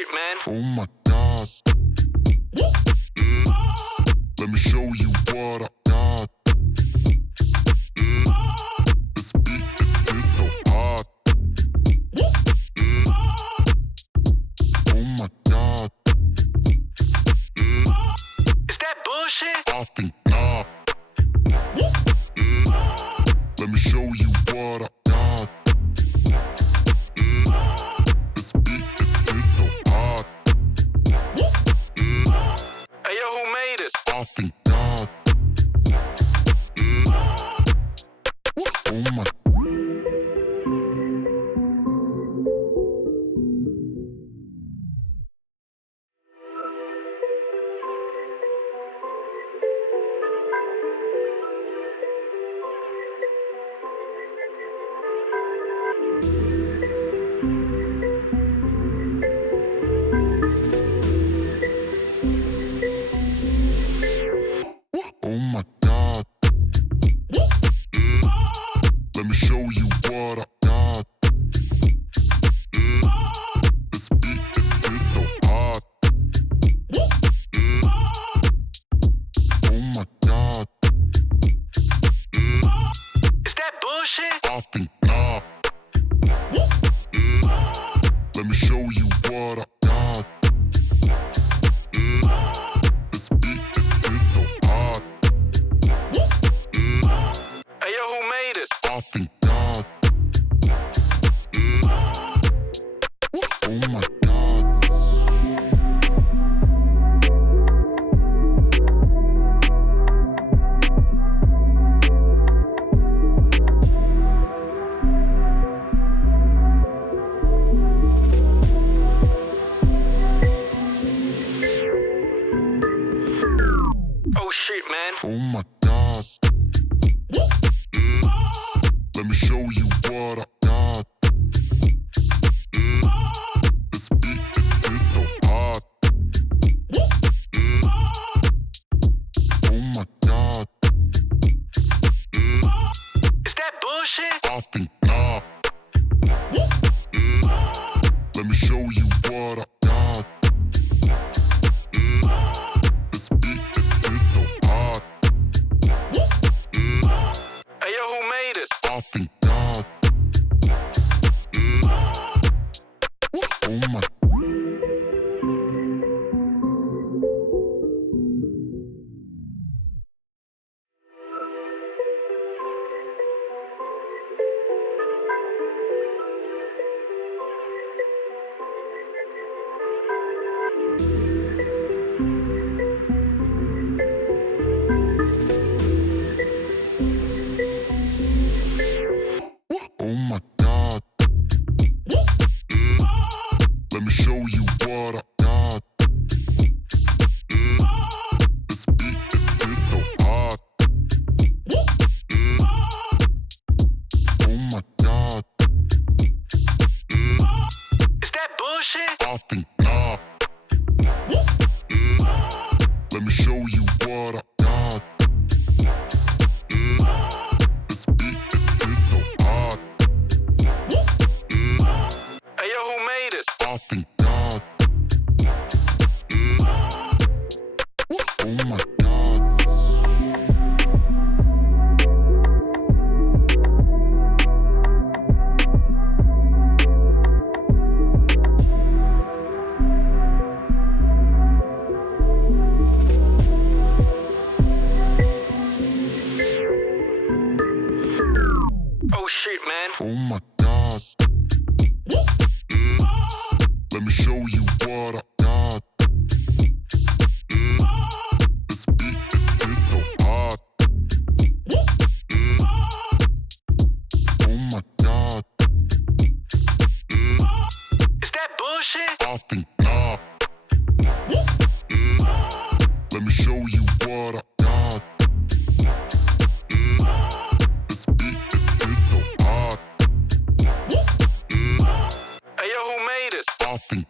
shit, man. Oh my God. Let me show you what I got. This beat is so hot. Oh my God. Is that bullshit? I think not. Let me show you what I got. This beat is so hot. Hey, yo, who made it? I think God. Oh my. Oh my God. Let me show you what I got. This beat is so hot. Oh my God. Is that bullshit? I think not. Let me show you what I got. This beat is so hot. Hey, yo, who made it? I think God. Oh my God. Oh, shit, man. Oh my God. Let me show you what I got. This beat is so hot. Oh my God. Is that bullshit? I think not. Let me show you what I got. This beat is so hot. Hey, yo, who made it? I think God. Oh my. Oh my God. Let me show you what I got. This beat is so hot. Oh my God. Is that bullshit? I think not. Let me show you what I got. This beat is so hot. Hey, yo, who made it? I think God. Oh my God. Oh, shit, man. Oh my God. Let me show you what I got. This beat is so hot. Oh my God. Is that bullshit? I think not. Let me show you what I got. This beat is so hot. Hey, yo, who made it? I think